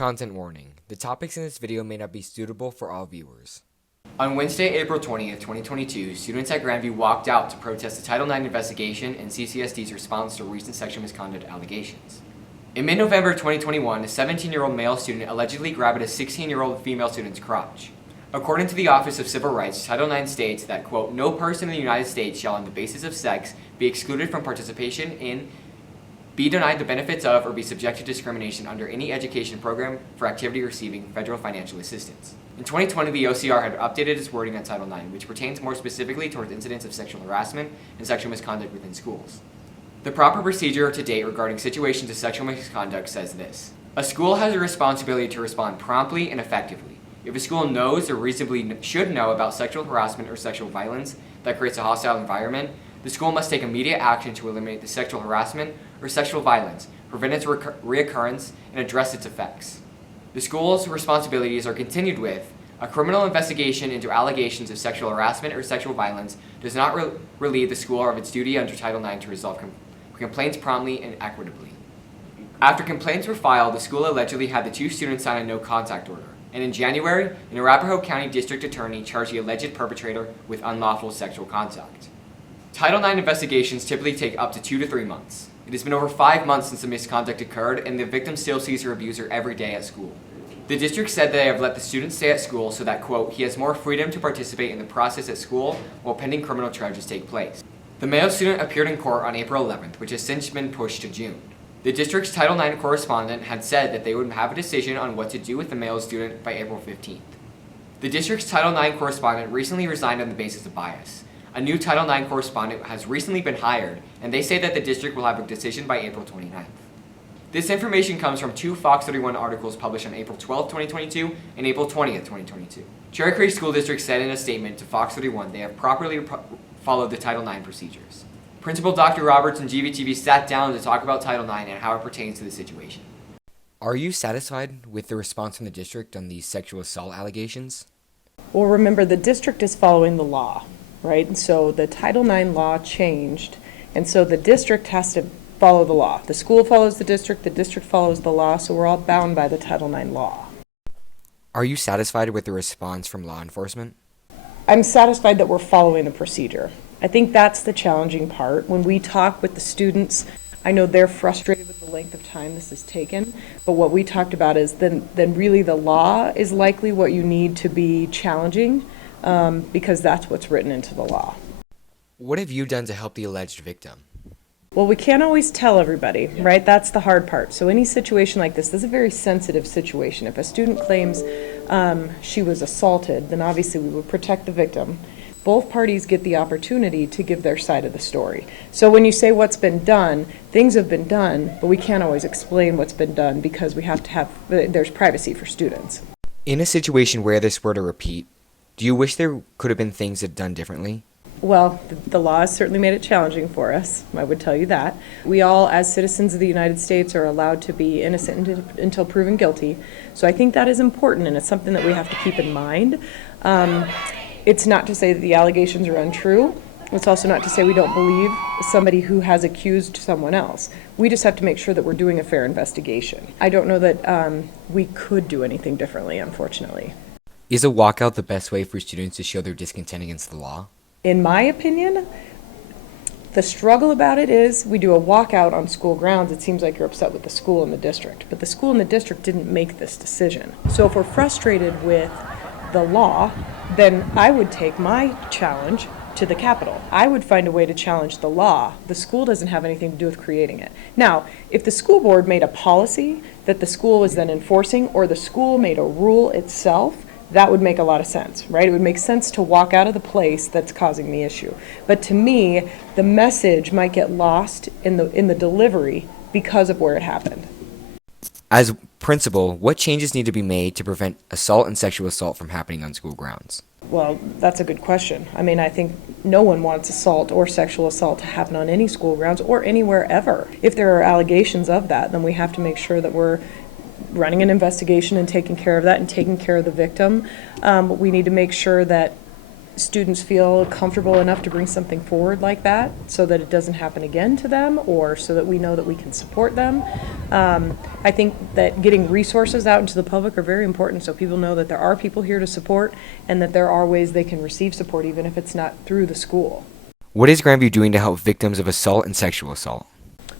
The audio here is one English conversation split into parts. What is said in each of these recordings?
Content warning. The topics in this video may not be suitable for all viewers. On Wednesday, April 20th, 2022, students at Grandview walked out to protest the Title IX investigation and CCSD's response to recent sexual misconduct allegations. In mid-November 2021, a 17-year-old male student allegedly grabbed a 16-year-old female student's crotch. According to the Office of Civil Rights, Title IX states that, quote, no person in the United States shall on the basis of sex be excluded from participation in, be denied the benefits of, or be subject to discrimination under any education program for activity receiving federal financial assistance. In 2020, the OCR had updated its wording on Title IX, which pertains more specifically towards incidents of sexual harassment and sexual misconduct within schools. The proper procedure to date regarding situations of sexual misconduct says this: a school has a responsibility to respond promptly and effectively. If a school knows or reasonably should know about sexual harassment or sexual violence that creates a hostile environment, the school must take immediate action to eliminate the sexual harassment or sexual violence, prevent its reoccurrence, and address its effects. The school's responsibilities are continued with: a criminal investigation into allegations of sexual harassment or sexual violence does not relieve the school of its duty under Title IX to resolve complaints promptly and equitably. After complaints were filed, the school allegedly had the two students sign a no-contact order, and in January, an Arapahoe County District Attorney charged the alleged perpetrator with unlawful sexual contact. Title IX investigations typically take up to 2 to 3 months. It has been over 5 months since the misconduct occurred, and the victim still sees her abuser every day at school. The district said they have let the student stay at school so that, quote, he has more freedom to participate in the process at school while pending criminal charges take place. The male student appeared in court on April 11th, which has since been pushed to June. The district's Title IX correspondent had said that they would have a decision on what to do with the male student by April 15th. The district's Title IX correspondent recently resigned on the basis of bias. A new Title IX correspondent has recently been hired, and they say that the district will have a decision by April 29th. This information comes from two Fox 31 articles published on April 12, 2022 and April 20th, 2022. Cherry Creek School District said in a statement to Fox 31 they have properly followed the Title IX procedures. Principal Dr. Roberts and GVTV sat down to talk about Title IX and how it pertains to the situation. Are you satisfied with the response from the district on these sexual assault allegations? Well, remember, the district is following the law, right? And so the Title IX law changed, and so the district has to follow the law. The school follows the district follows the law, so we're all bound by the Title IX law. Are you satisfied with the response from law enforcement? I'm satisfied that we're following the procedure. I think that's the challenging part. When we talk with the students, I know they're frustrated with the length of time this has taken, but what we talked about is then really the law is likely what you need to be challenging, because that's what's written into the law. What have you done to help the alleged victim? Well, we can't always tell everybody, right? That's the hard part. So any situation like this is a very sensitive situation. If a student claims she was assaulted, then obviously we would protect the victim. Both parties get the opportunity to give their side of the story. So when you say what's been done, things have been done, but we can't always explain what's been done because we have to have, there's privacy for students. In a situation where this were to repeat, do you wish there could have been things that done differently? Well, the law has certainly made it challenging for us, I would tell you that. We all, as citizens of the United States, are allowed to be innocent until proven guilty. So I think that is important, and it's something that we have to keep in mind. It's not to say that the allegations are untrue. It's also not to say we don't believe somebody who has accused someone else. We just have to make sure that we're doing a fair investigation. I don't know that we could do anything differently, unfortunately. Is a walkout the best way for students to show their discontent against the law? In my opinion, the struggle about it is we do a walkout on school grounds. It seems like you're upset with the school and the district, but the school and the district didn't make this decision. So if we're frustrated with the law, then I would take my challenge to the Capitol. I would find a way to challenge the law. The school doesn't have anything to do with creating it. Now, if the school board made a policy that the school was then enforcing, or the school made a rule itself, that would make a lot of sense, right? It would make sense to walk out of the place that's causing the issue. But to me, the message might get lost in the delivery because of where it happened. As principal, what changes need to be made to prevent assault and sexual assault from happening on school grounds? Well, that's a good question. I mean, I think no one wants assault or sexual assault to happen on any school grounds or anywhere ever. If there are allegations of that, then we have to make sure that we're running an investigation and taking care of that and taking care of the victim. We need to make sure that students feel comfortable enough to bring something forward like that so that it doesn't happen again to them, or so that we know that we can support them. I think that getting resources out into the public are very important, so people know that there are people here to support and that there are ways they can receive support even if it's not through the school. What is Grandview doing to help victims of assault and sexual assault?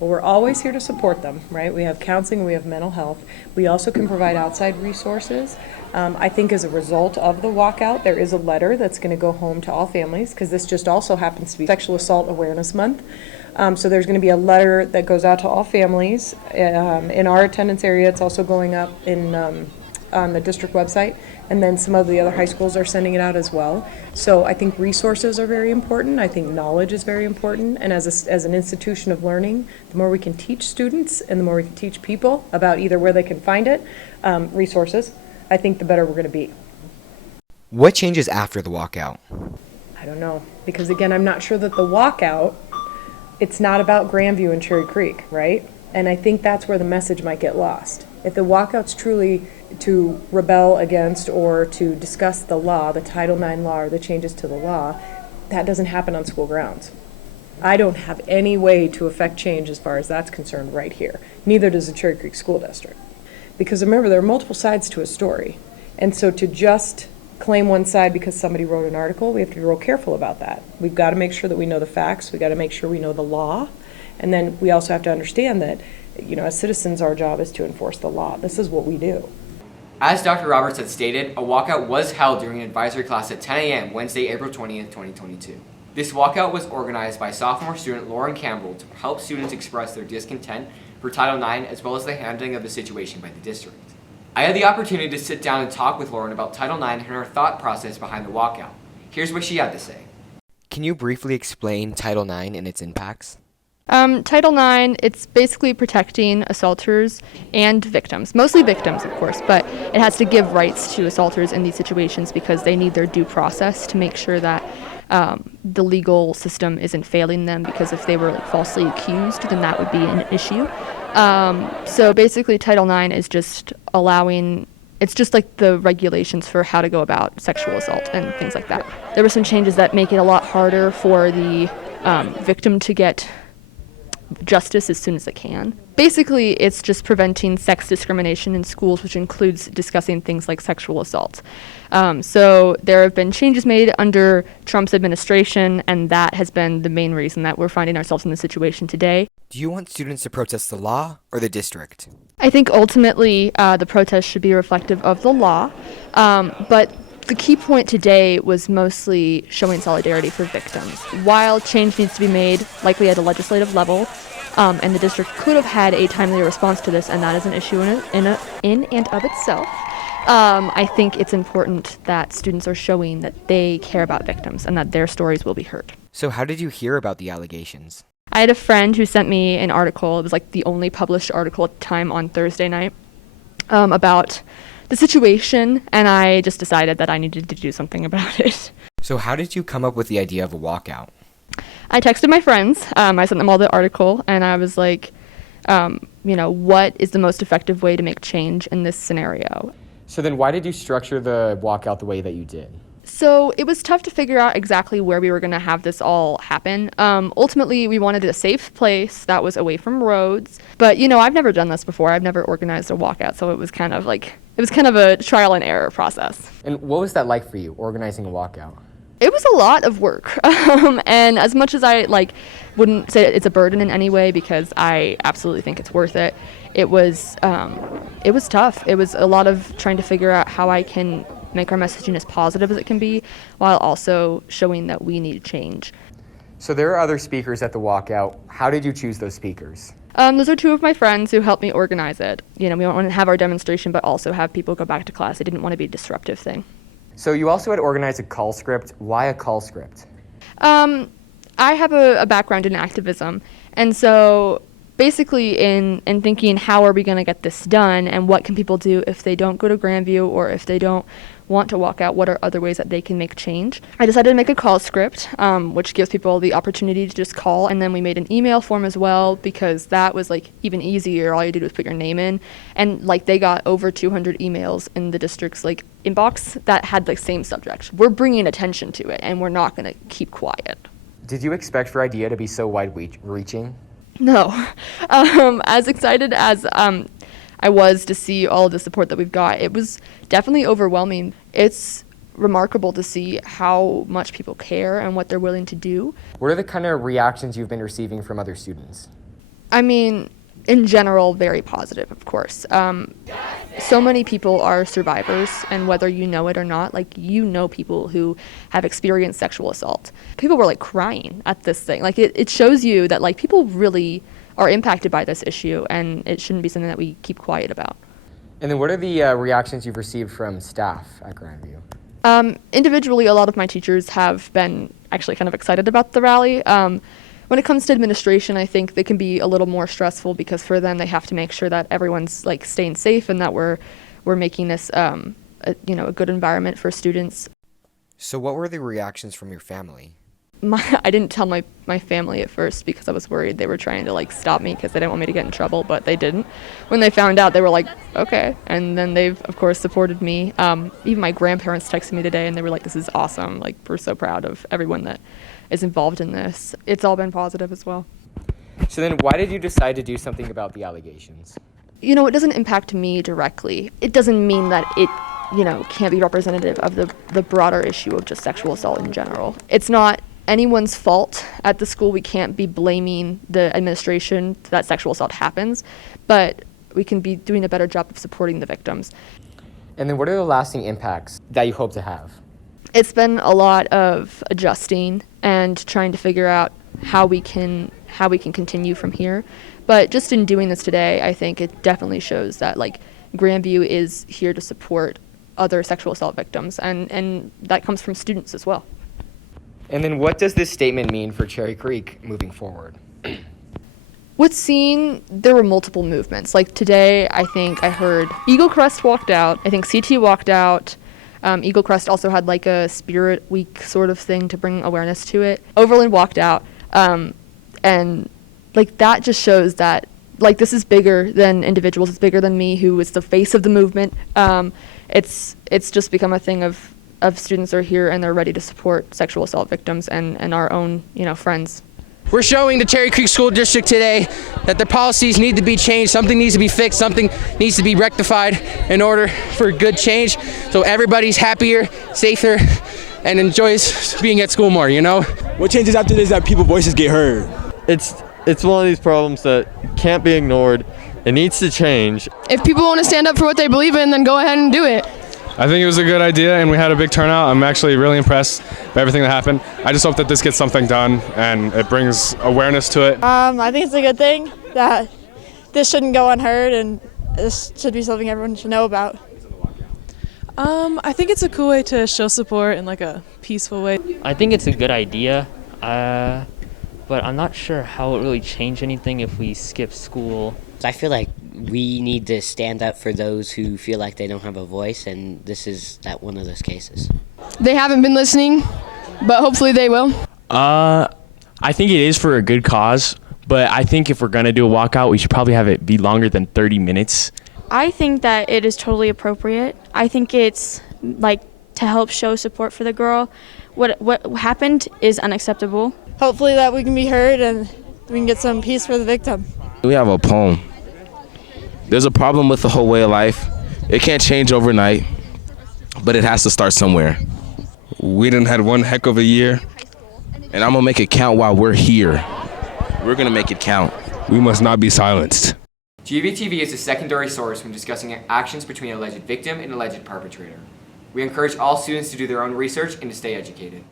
Well, we're always here to support them, right? We have counseling, we have mental health. We also can provide outside resources. I think as a result of the walkout, there is a letter that's going to go home to all families, because this just also happens to be Sexual Assault Awareness Month. So there's going to be a letter that goes out to all families. In our attendance area, it's also going up on the district website, and then some of the other high schools are sending it out as well. So I think resources are very important. I think knowledge is very important, and as an institution of learning, the more we can teach students and the more we can teach people about either where they can find it, resources, I think the better we're going to be. What changes after the walkout? I don't know, because again, I'm not sure that the walkout, it's not about Grandview and Cherry Creek, right? And I think that's where the message might get lost. If the walkout's truly to rebel against or to discuss the law, the Title IX law or the changes to the law, that doesn't happen on school grounds. I don't have any way to affect change as far as that's concerned right here. Neither does the Cherry Creek School District. Because remember, there are multiple sides to a story. And so to just claim one side because somebody wrote an article, we have to be real careful about that. We've got to make sure that we know the facts. We've got to make sure we know the law. And then we also have to understand that, as citizens, our job is to enforce the law. This is what we do. As Dr. Roberts had stated, a walkout was held during an advisory class at 10 a.m. Wednesday, April 20th, 2022. This walkout was organized by sophomore student Lauren Campbell to help students express their discontent for Title IX, as well as the handling of the situation by the district. I had the opportunity to sit down and talk with Lauren about Title IX and her thought process behind the walkout. Here's what she had to say. Can you briefly explain Title IX and its impacts? Title IX, it's basically protecting assaulters and victims, mostly victims, of course, but it has to give rights to assaulters in these situations because they need their due process to make sure that the legal system isn't failing them, because if they were falsely accused, then that would be an issue. So basically Title IX is just it's just like the regulations for how to go about sexual assault and things like that. There were some changes that make it a lot harder for the victim to get justice as soon as it can. Basically, it's just preventing sex discrimination in schools, which includes discussing things like sexual assault. So there have been changes made under Trump's administration, and that has been the main reason that we're finding ourselves in this situation today. Do you want students to protest the law or the district? I think ultimately the protest should be reflective of the law, but the key point today was mostly showing solidarity for victims. While change needs to be made, likely at a legislative level, and the district could have had a timely response to this, and that is an issue in and of itself, I think it's important that students are showing that they care about victims and that their stories will be heard. So how did you hear about the allegations? I had a friend who sent me an article. It was like the only published article at the time on Thursday night about the situation, and I just decided that I needed to do something about it. So how did you come up with the idea of a walkout? I texted my friends. I sent them all the article, and I was like, what is the most effective way to make change in this scenario? So then why did you structure the walkout the way that you did? So it was tough to figure out exactly where we were going to have this all happen. Ultimately, we wanted a safe place that was away from roads. But, I've never done this before. I've never organized a walkout, so it was kind of a trial and error process. And what was that like for you, organizing a walkout? It was a lot of work. And as much as I wouldn't say it's a burden in any way, because I absolutely think it's worth it, it was tough. It was a lot of trying to figure out how I can make our messaging as positive as it can be, while also showing that we need change. So there are other speakers at the walkout. How did you choose those speakers? Those are two of my friends who helped me organize it. We don't want to have our demonstration, but also have people go back to class. I didn't want to be a disruptive thing. So you also had organized a call script. Why a call script? I have a background in activism, and so basically in thinking, how are we going to get this done, and what can people do if they don't go to Grandview, or if they don't want to walk out, what are other ways that they can make change. I decided to make a call script, which gives people the opportunity to just call, and then we made an email form as well, because that was like even easier. All you did was put your name in, and like they got over 200 emails in the district's like inbox that had the same subject. We're bringing attention to it, and we're not going to keep quiet. Did you expect your idea to be so wide-reaching? No. As excited as I was to see all of the support that we've got, it was definitely overwhelming. It's remarkable to see how much people care and what they're willing to do. What are the kind of reactions you've been receiving from other students? I mean, in general, very positive, of course. So many people are survivors, and whether you know it or not, like, you know people who have experienced sexual assault. People were like crying at this thing. Like, it shows you that like people really are impacted by this issue, and it shouldn't be something that we keep quiet about. And then what are the reactions you've received from staff at Grandview? Individually, a lot of my teachers have been actually kind of excited about the rally. When it comes to administration, I think they can be a little more stressful, because for them, they have to make sure that everyone's like staying safe and that we're making this a good environment for students. So what were the reactions from your family? I didn't tell my family at first, because I was worried they were trying to like stop me because they didn't want me to get in trouble, but they didn't. When they found out, they were like, okay. And then they've, of course, supported me. Even my grandparents texted me today, and they were like, this is awesome. Like, we're so proud of everyone that is involved in this. It's all been positive as well. So then why did you decide to do something about the allegations? You know, it doesn't impact me directly. It doesn't mean that it, can't be representative of the broader issue of just sexual assault in general. It's not anyone's fault at the school. We can't be blaming the administration that sexual assault happens, but we can be doing a better job of supporting the victims. And then what are the lasting impacts that you hope to have? It's been a lot of adjusting and trying to figure out how we can continue from here. But just in doing this today, I think it definitely shows that like Grandview is here to support other sexual assault victims, and that comes from students as well. And then what does this statement mean for Cherry Creek moving forward? With seeing, there were multiple movements. Like today, I think I heard Eagle Crest walked out. I think CT walked out. Eagle Crest also had like a Spirit Week sort of thing to bring awareness to it. Overland walked out. And like that just shows that like this is bigger than individuals. It's bigger than me, who is the face of the movement. It's just become a thing of students are here and they're ready to support sexual assault victims and our own, friends. We're showing the Cherry Creek School District today that their policies need to be changed. Something needs to be fixed. Something needs to be rectified in order for good change, so everybody's happier, safer, and enjoys being at school more, What changes after this is that people's voices get heard. It's one of these problems that can't be ignored. It needs to change. If people want to stand up for what they believe in, then go ahead and do it. I think it was a good idea, and we had a big turnout. I'm actually really impressed by everything that happened. I just hope that this gets something done and it brings awareness to it. I think it's a good thing that this shouldn't go unheard, and this should be something everyone should know about. I think it's a cool way to show support in like a peaceful way. I think it's a good idea, but I'm not sure how it really change anything if we skip school. I feel like we need to stand up for those who feel like they don't have a voice, and this is one of those cases. They haven't been listening, but hopefully they will. I think it is for a good cause, but I think if we're going to do a walkout, we should probably have it be longer than 30 minutes. I think that it is totally appropriate. I think it's like to help show support for the girl. What happened is unacceptable. Hopefully that we can be heard and we can get some peace for the victim. We have a poem. There's a problem with the whole way of life. It can't change overnight, but it has to start somewhere. We done had one heck of a year, and I'm gonna make it count while we're here. We're gonna make it count. We must not be silenced. GVTV is a secondary source when discussing actions between an alleged victim and alleged perpetrator. We encourage all students to do their own research and to stay educated.